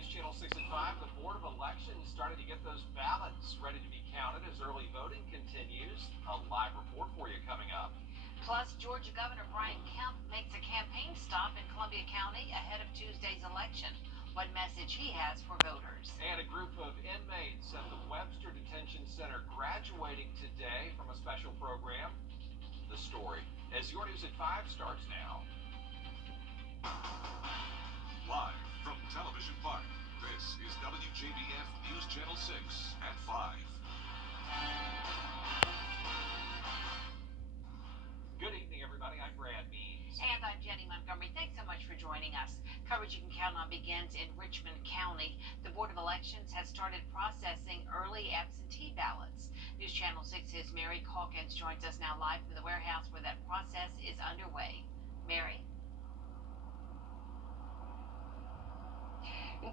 News Channel 6 at 5, the Board of Elections started to get those ballots ready to be counted as early voting continues. A live report for you coming up. Plus, Georgia Governor Brian Kemp makes a campaign stop in Columbia County ahead of Tuesday's election. What message he has for voters. And a group of inmates at the Webster Detention Center graduating today from a special program. The story, as Your News at 5 starts now. Live from Television Park, this is Wjbf News Channel 6 at 5. Good evening, everybody. I'm Brad Means. And I'm Jenny Montgomery. Thanks so much for joining us. Coverage you can count on begins in Richmond County. The Board of Elections has started processing early absentee ballots. News Channel 6's Mary Calkins joins us now live from the warehouse where that process is underway. Mary.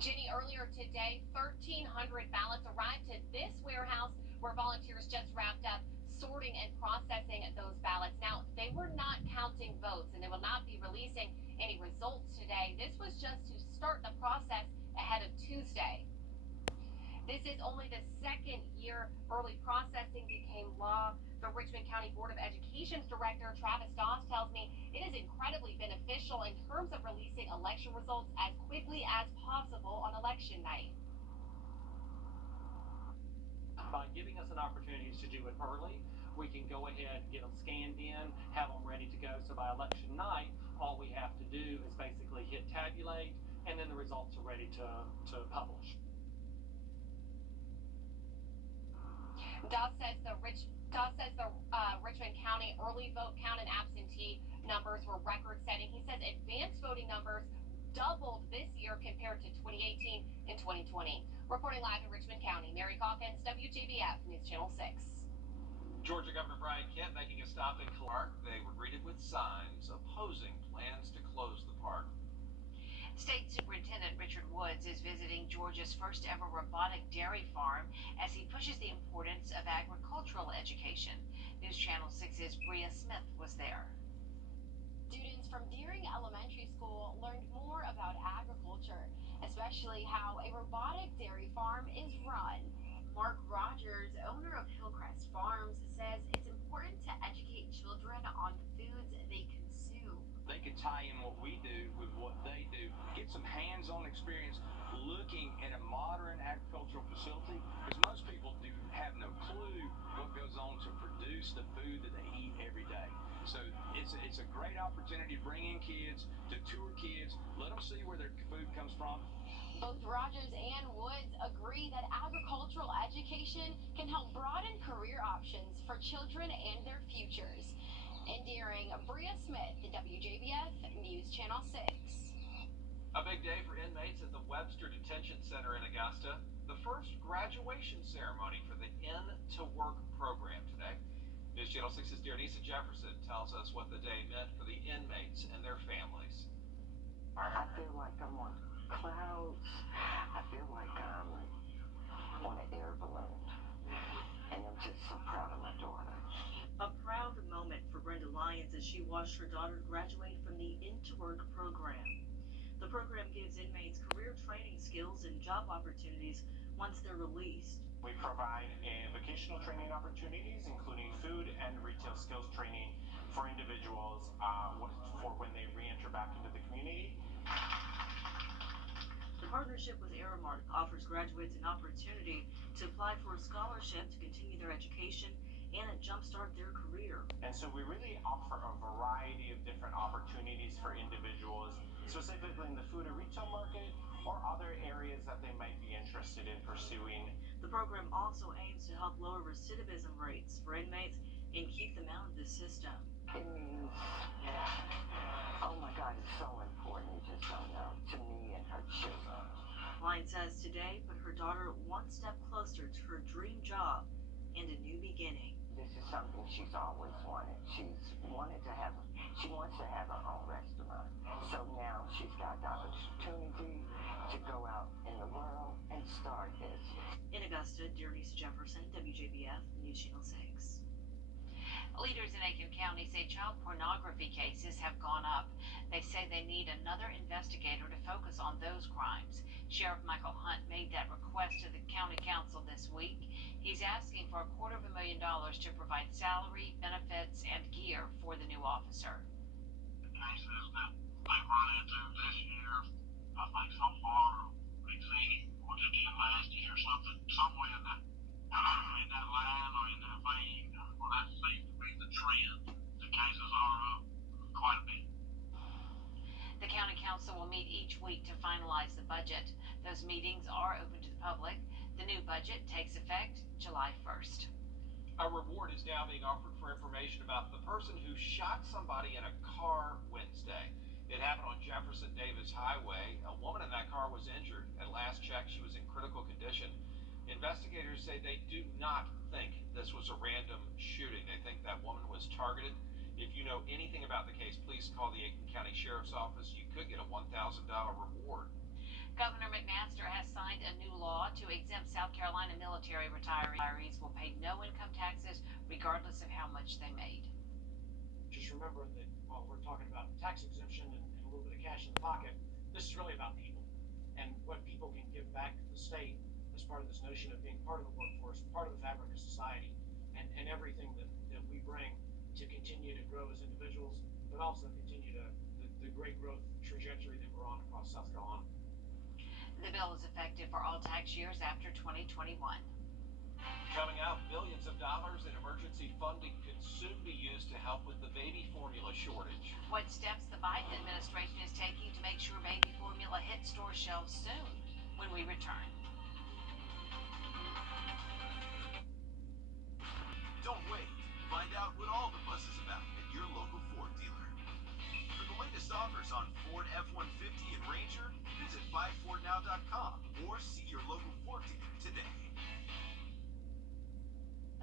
Jenny, earlier today, 1,300 ballots arrived to this warehouse where volunteers just wrapped up sorting and processing those ballots. Now, they were not counting votes and they will not be releasing any results today. This was just to start the process ahead of Tuesday. This is only the second year early processing became law. The Richmond County Board of Education's director, Travis Doss, tells me it is incredibly beneficial in terms of releasing election results as quickly as possible on election night. By giving us an opportunity to do it early, we can go ahead and get them scanned in, have them ready to go. So by election night, all we have to do is basically hit tabulate, and then the results are ready to publish. Doss says the Richmond County early vote count and absentee numbers were record-setting. He says advanced voting numbers doubled this year compared to 2018 and 2020. Reporting live in Richmond County, Mary Calkins, WJBF News Channel 6. Georgia Governor Brian Kemp making a stop in Clark. They were greeted with signs opposing plans to close the park. State Superintendent Richard Woods is visiting Georgia's first ever robotic dairy farm as he pushes the importance of agricultural education. News Channel 6's Bria Smith was there. Students from Deering Elementary School learned more about agriculture, especially how a robotic dairy farm is run. Mark Rogers, owner of Hillcrest Farms, says it's important to educate children on the foods they consume. They could tie in what we do with what they do, get some hands-on experience looking at a modern agricultural facility, because most people do have no clue what goes on to produce the food that they eat every day. So it's a great opportunity to bring in kids, to tour kids, let them see where their food comes from. Both Rogers and Woods agree that agricultural education can help broaden career options for children and their futures. In Deering, Bria Smith, WJBF News Channel 6. A big day for inmates at the Webster Detention Center in Augusta. The first graduation ceremony for the In2Work program today. News Channel 6's Denise Jefferson tells us what the day meant for the inmates and their families. I feel like I'm on clouds. I feel like I'm on an air balloon. And I'm just so proud of my daughter. A proud moment for Brenda Lyons as she watched her daughter graduate from the In2Work program. The program gives inmates career training skills and job opportunities once they're released. We provide vocational training opportunities, including food and retail skills training for individuals for when they re-enter back into the community. The partnership with Aramark offers graduates an opportunity to apply for a scholarship to continue their education and jumpstart their career. And so we really offer a variety of different opportunities for individuals, specifically in the food and retail market or other areas that they might be interested in pursuing. The program also aims to help lower recidivism rates for inmates and keep them out of the system. It means, oh my God, it's so important, you just don't know, to me and her children. Lyons says today put her daughter one step closer to her dream job and a new beginning. This is something she's always wanted. She wants to have her own restaurant. So now she's got the opportunity to go out in the world and start this. In Augusta, Denise Jefferson, WJBF News Channel 6. Leaders in Aiken County say child pornography cases have gone up. They say they need another investigator to focus on those crimes. Sheriff Michael Hunt made that request to the county council this week. He's asking for $250,000 to provide salary, benefits, and gear for the new officer. The cases that they've run into this year, I think so far exceeding what they did last year, somewhere in that line or in that vein. Well, that seems to be the trend. The cases are up quite a bit. The county council will meet each week to finalize the budget. Those meetings are open to the public. The new budget takes effect July 1st. A reward is now being offered for information about the person who shot somebody in a car Wednesday. It happened on Jefferson Davis Highway. A woman in that car was injured. At last check, she was in critical condition. Investigators say they do not think this was a random shooting. They think that woman was targeted. If you know anything about the case, please call the Aiken County Sheriff's Office. You could get a $1,000 reward. Governor McMaster has signed a new law to exempt South Carolina military retirees will pay no income taxes regardless of how much they made. Just remember that while we're talking about tax exemption and a little bit of cash in the pocket, this is really about people and what people can give back to the state as part of this notion of being part of the workforce, part of the fabric of society, and everything that we bring to continue to grow as individuals, but also continue the great growth trajectory that we're on across South Carolina. The bill is effective for all tax years after 2021. Coming out, billions of dollars in emergency funding could soon be used to help with the baby formula shortage. What steps the Biden administration is taking to make sure baby formula hits store shelves soon? When we return. Don't wait. Find out what all the buzz is about at your local Ford dealer. For the latest offers on Ford F-150 and Ranger, visit buyfordnow.com or see your local Ford dealer today.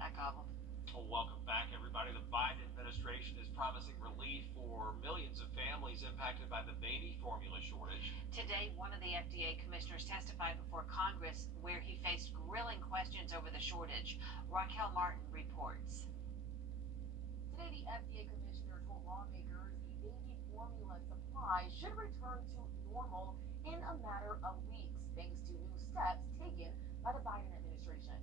That gobble. Well, welcome back, everybody. The Biden administration is promising relief for millions of families impacted by the baby formula shortage. Today, one of the FDA commissioners testified before Congress where he faced grilling questions over the shortage. Raquel Martin reports. Today, the FDA commissioner told lawmakers the baby formula supply should return to normal in a matter of weeks, thanks to new steps taken by the Biden administration.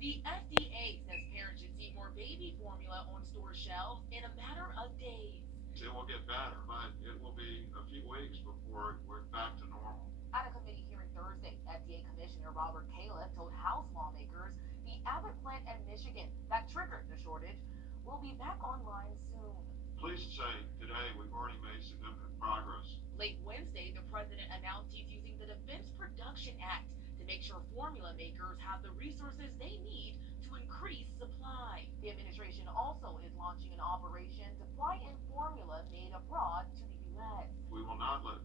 The FDA says parents should see more baby formula on store shelves in a matter of days. It will get better, but it will be a few weeks before we're back to normal. At a committee hearing Thursday, FDA Commissioner Robert Califf told House lawmakers the Abbott plant in Michigan that triggered the shortage will be back online soon. Pleased to say today we've already made significant progress. Late Wednesday, the president announced he's using the Defense Production Act to make sure formula makers have the resources they need to increase supply. The administration also is launching an operation to fly in formula made abroad to the U.S. We will not let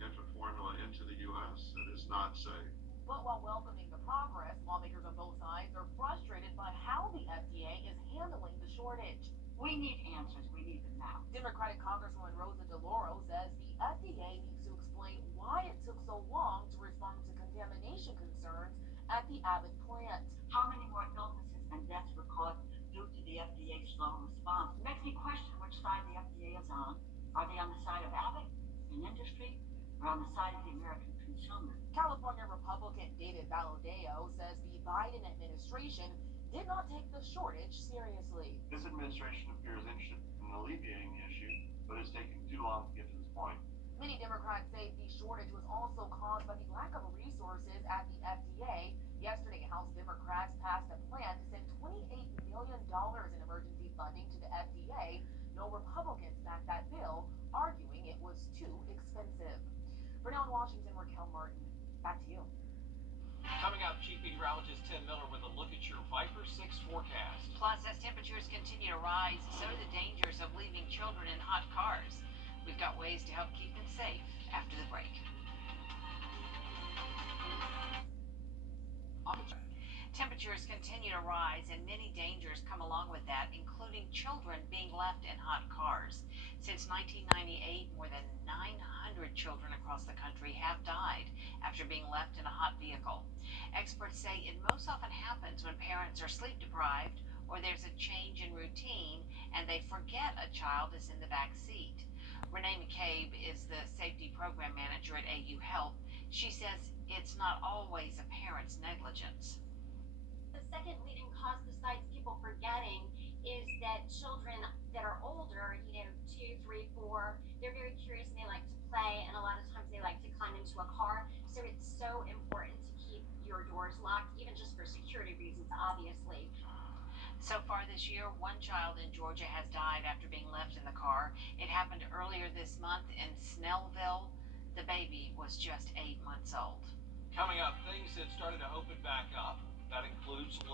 infant formula into the U.S. It is not safe. But while welcoming the progress, lawmakers on both sides are frustrated by how the FDA is handling the shortage. We need answers. We need them now. Democratic Congresswoman Rosa DeLauro says the FDA needs to explain why it took so long to respond to contamination concerns at the Abbott plant. How many more illnesses and deaths were caused due to the FDA's slow response? It makes me question which side the FDA is on. Are they on the side of Abbott, an industry, or on the side of the American consumer? California Republican David Valadao says the Biden administration did not take the shortage seriously. This administration appears interested in alleviating the issue, but it's taking too long to get to this point. Many Democrats say the shortage was also caused by the lack of resources at the FDA. Yesterday, House Democrats passed a plan to send $28 million in emergency funding to the FDA. No Republicans backed that bill, arguing it was too expensive. For now in Washington, Raquel Martin, back to you. Coming up, Chief Meteorologist Tim Miller with a look at your Viper 6 forecast. Plus, as temperatures continue to rise, so do the dangers of leaving children in hot cars. We've got ways to help keep them safe after the break. Temperatures continue to rise and many dangers come along with that, including children being left in hot cars. Since 1998, more than 900 children across the country have died after being left in a hot vehicle. Experts say it most often happens when parents are sleep deprived or there's a change in routine and they forget a child is in the back seat. Renee McCabe is the safety program manager at AU Health. She says it's not always a parent's negligence. The second leading cause besides people forgetting is that children that are older, 2, 3, 4, they're very curious and they like to play, and a lot of times they like to climb into a car. So it's so important to keep your doors locked, even just for security reasons, obviously. So far this year, one child in Georgia has died after being left in the car. It happened earlier this month in Snellville. The baby was just 8 months old. Coming up, things have started to open back up. That includes